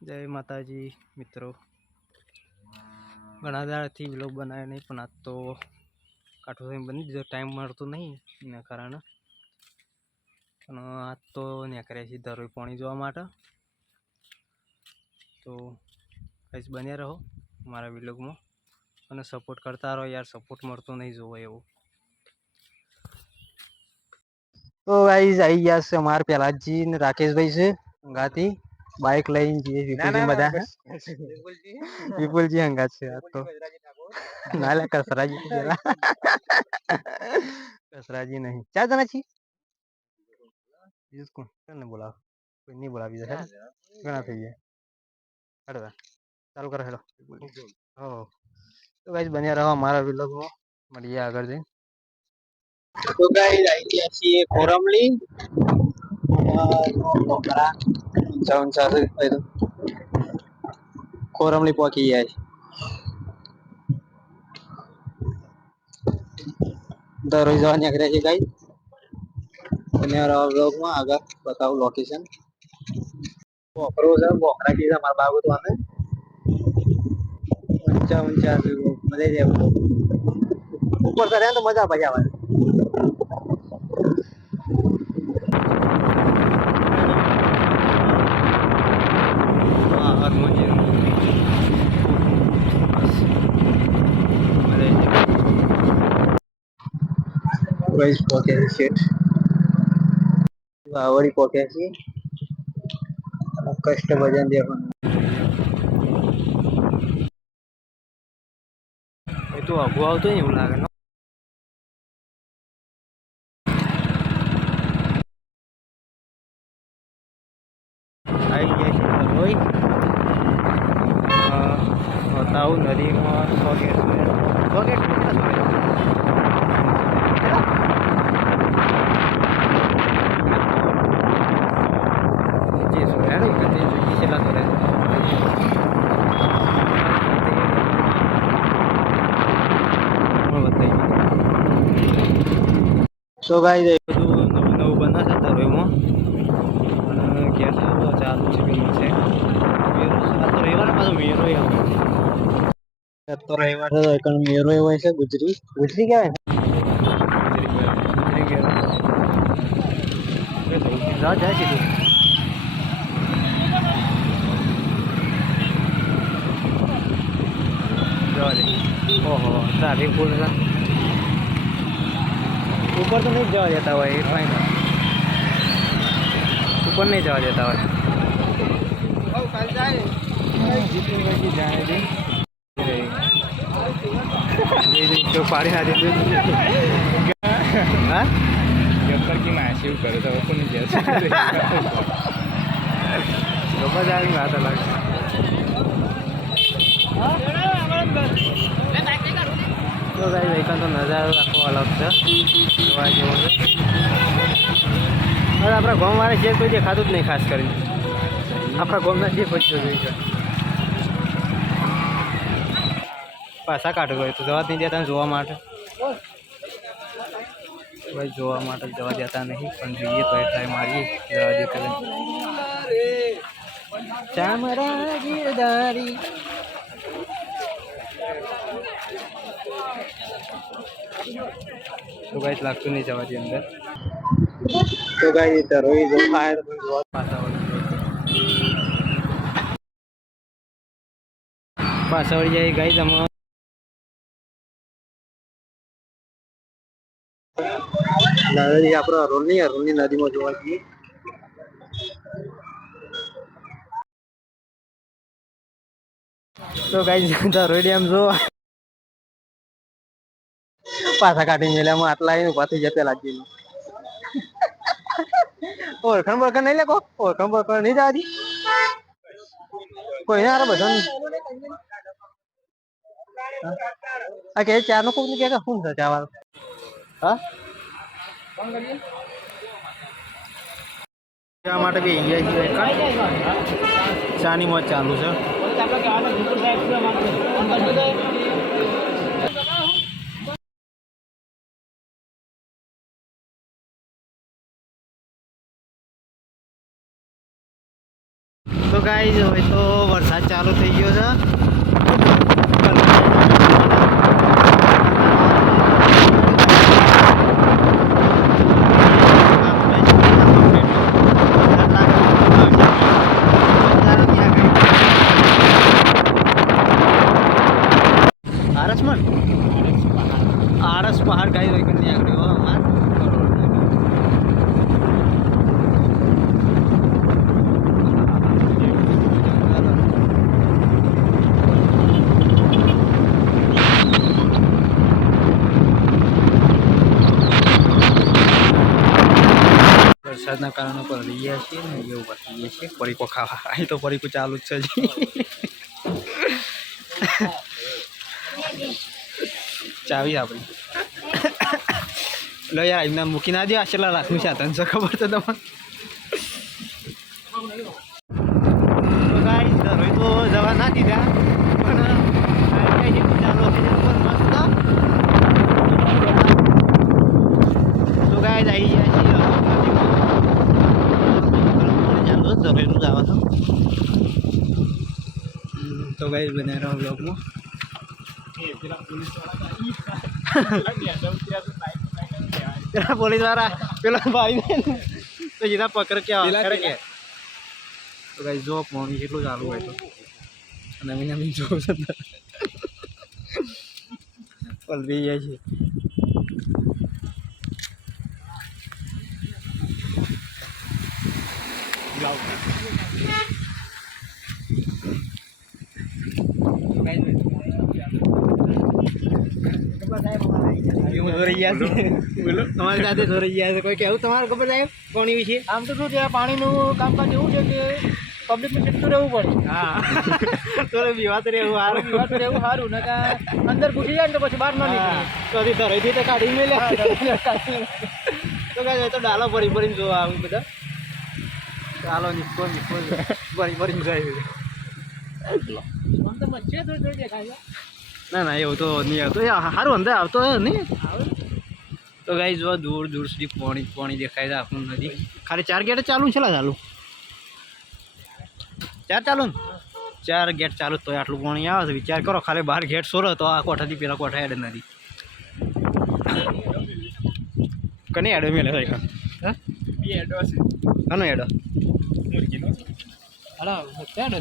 જય માતાજી મિત્રો, ઘણા દાડાથી વ્લોગ બનાવ્યો નહીં, પણ આજ તો કાઠો થઈને બની દીધો. ટાઈમ મળતો નહીં એના કારણે. પણ આજ તો નીકળ્યા છીએ દરોઈ પાણી જોવા માટે. તો કંઈ બન્યા રહો મારા વ્લોગમાં અને સપોર્ટ કરતા રહો યાર. સપોર્ટ મળતો નહીં જોવો એવું. તો ગાઈઝ આવી ગયા છે અમારા પહેલાજી ને રાકેશભાઈ છે ગાતી બાઇક લઈને જઈએ વિપુલજી બધા વિપુલજી હંગાત છે આ તો ના લે કસરાજી પેલા કસરાજી નહીં. ચાર જણા છીએ કોને બોલાવ, કોઈ નહીં બોલાવી દે. ઘણા થઈ ગયા. હેડો ચાલુ કરો. હેડો હો. તો ગાઈઝ બન્યા રહો અમારા વિલોગમાં, મળીએ આગળ જઈને. તો ગાઈઝ આવી ગયા છીએ કોરમલી કોરમલી પહોંચી ગયા છે. દરરોજ જવા નીકળ્યા છે ગાઈઝ. વ્લોગમાં આગળ બતાવું લોકેશન. બોકરો છે, બોકરા કી છે અમારા બાબુ તો અમે ઊંચા ઊંચા મજા જાય ઉપર ચડે તો મજા પછી આવે. વાવડી પોક્યા છીએ. કષ્ટ ભજન દેવાનું એ તો અગો આવતો ને એવું લાગે. આવી ગયા છે દરોઈ. બતાવું નદીમાં 100 ગેટ 100 ગેટ તો ગાઈસ બધું નવું નવું બનાવશે દરોઈમાં. અને ગેસ ચાલુ છે પેલું છે આ તો રવિવાર પાછો મેરો આવે. તો રવિવાર મેરો એવો છે. ગુજરી ગુજરી કહેવાય ને જાય સીધું. જવા દે. ઓહો ટ્રાફિક ફૂલ છે. ઉપર તો નહીં જવા દેતા હોય એ ફાઈનલ. ઉપર નહીં જવા દેતા હોય. પાડી ના દીધું. હા ગબ્બર કી માસી એવું કરે તો કોની જશે ગબ્બર આવી વાત અલગ. તો ગાઈસ વેકન તો નજારો આખો અલગ છે, જોવા જેવો છે. હવે આપણા ગામવાળા છે કોઈ દેખાતું જ નહીં. ખાસ કરીને આપણા ગામના જે પૈસો જોઈ છે પાછા કાઢો હોય તો જવા જ નહીં દેતા જોવા માટે. ભાઈ જોવા માટે જવા દેતા નહીં, પણ જોઈએ તો ટ્રાય મારીએ જવા દેતા. ચામડા ગીરધારી તો ગાઈસ લાગતું નહીં જવા દે અંદર. તો ગાઈસ દરોઈ જો ફાયર પાછા વળી જાય ગાઈસ. અમે નદી આપણો અરોલની નદીમાં જોવા જઈએ. તો ગાઈસ દરોઈ ડેમ જો પાછા કાઢી મેલ્યામાં આટલા આવીને ઉભા થઈ જાય પેલા જ. ઓળખણ બોળખણ નહીં લે કો ઓળખણ બોળખણ નહીં જવા દી કોઈને. હારે બધા આ કે ચાર નો કોક કે શું છે ચા વાળો. હા ચા માટે બી ચાની મોજ ચાલુ છે. તો ગાઈસ હવે તો વરસાદ ચાલુ થઈ ગયો છે. आरस पहाड़ गाइस वही करने आ गए हो हमार વરસાદના કારણે પડી ગયા છીએ ને એવું બતાવીએ છીએ પરીકો ખાવા અહીં તો પરીકો ચાલુ જ છે ચાવી આપણી લો યાર એમને મૂકી ના દે આટલા લાખનું છે 300 ખબર તો તમને તો ગાઈસ હવે તો જવા ના દીધા પણ ચાલો મસ્ત તો ગાઈસ આવી ગયા છીએ ચાલો જવાનું જવા તો ગાઈસ બને રહો બ્લોગમાં पुलिस वाला पेला भाई तो जितना पकड़ के करे के तो गाइस जो पानी કેટલું ચાલુ હોય તો નવી નવી જો પલવી જાય છે તમારી સાથે ધોરી ગયા છે કોઈ કેવું તમારે ખબર સાહેબ પાણી વિશે આમ તો શું છે પાણીનું કામકાજ એવું છે કે પબ્લિકને ટીકતું રહેવું પડે હા તો વિવાદ રહેવું સારું વિવાદ રહેવું સારું ને કે અંદર ઘૂસી જાય ને તો પછી બહાર ન નીકળે તો ધરાઈથી તો કાઢી મેલે તો કાંઈ તો ડાલો ભરી ભરીને જોવા આવું બધા ચાલો નીકળો ભરી ભરીને જાય આમ તો મચ્છર થોડી દેખાય ના એવું તો નહીં આવતો સારું અંદર આવતો નહીં તો ગાઈસ જો દૂર દૂર સુધી પાણી દેખાય છે આપણું નદી ખાલી 4 ગેટ ચાલુ છે ચાલુ 4 ચાલુ ને 4 ગેટ ચાલુ તો આટલું પાણી આવે છે વિચાર કરો ખાલી 12 ગેટ સોરો તો આ કોઠાથી પેલા કોઠા હેડે નદી કને હેડો મેલે હા બી હેડો છે કનો હેડો મુરગીનો હાલા મોટા હેડો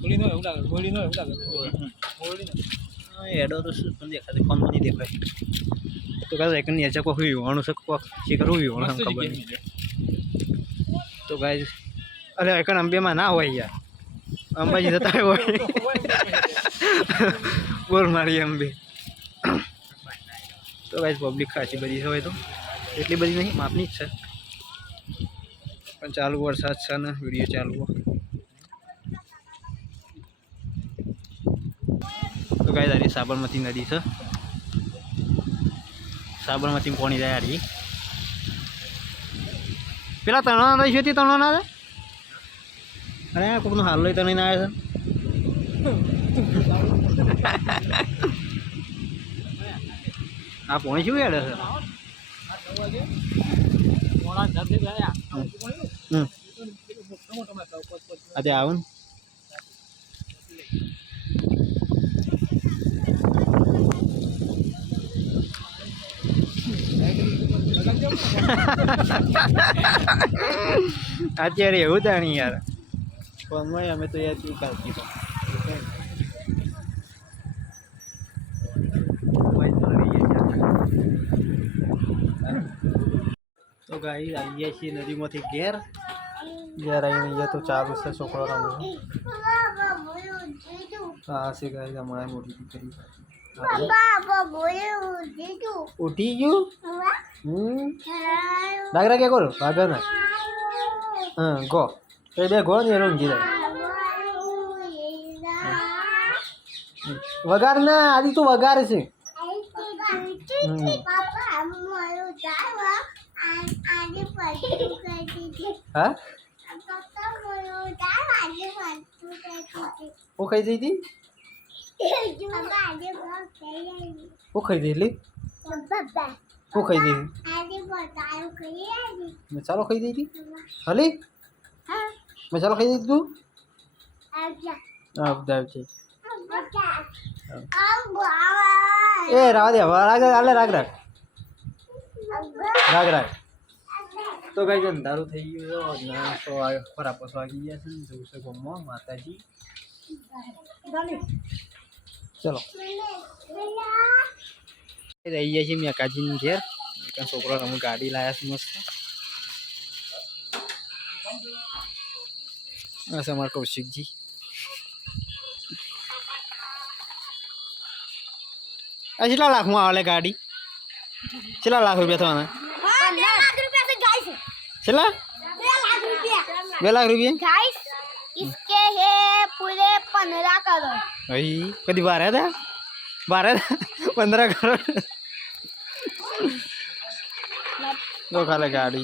મોળીનો એવું લાગે મોળીનો એડો તો શું દેખાય ફોન નહીં દેખાય તો ગાઈસ એક નીચે કોક વિવાણું છે કોક શી કરવું વિવાણું ખબર તો ગાઈસ અરે એક અંબેમાં ના હોય યાર અંબાજી જતા હોય બોલ મારી અંબે તો ગાઈસ પબ્લિક ખાસી બધી હોય તો એટલી બધી નહીં માપની જ છે પણ ચાલુ વરસાદ છે ને વિડીયો ચાલુ તો ગાઈસ આ સાબરમતી નદી છે સાબરમતી પાણી જાય આરી પેલા તણો નદી છે તણો ના અરે કોકનો હાલ લઈ તણી ના આવે છે આ પાણી શું હેડે છે આજે આવું અત્યારે એવું તાણી યાર ફોનમાં અમે તો યાર શું કરતી તો ગાઈ આવી ગયા છીએ નદીમાંથી ઘેર આવીને તો ચાલુ છે છોકરો રમે હા છે ગાઈ હમણાં મોટી દીકરી ઉઠી ગયું ડાગરા ક્યાં કરો ભાગા ના હા ગો એ બે ગો ને એનો ઊંઘી જાય વગાર ના આદિ તું વગાર છે હા वो खाई थी वो खाई थी वो खाई थी मैं चालो खाई थी हली मसाला खाई तू अब दाव छे ए राव दे राग आले राग राग राग राग तो गाइस अंधारू થઈ ગયું ના તો આયો ખરા પસવા ગઈ ગયા છે ને જોઉં છે ગમો માતાજી ચલો રહી ગયા છે મેકાજી ની ઘેર કે છોકરો અમે ગાડી લાયા છે મસ્ત આ છે અમાર કૌશિકજી આ કેટલા લાખમાં આવે ગાડી કેટલા લાખ રૂપિયા થવાના 2 लाख रुपया से गाइस चला 2 लाख 2 लाख रुपया रुपये गाइस इसके है पूरे 15 करोड़ भाई कभी 12 था 15 करोड़ तो खाले गाड़ी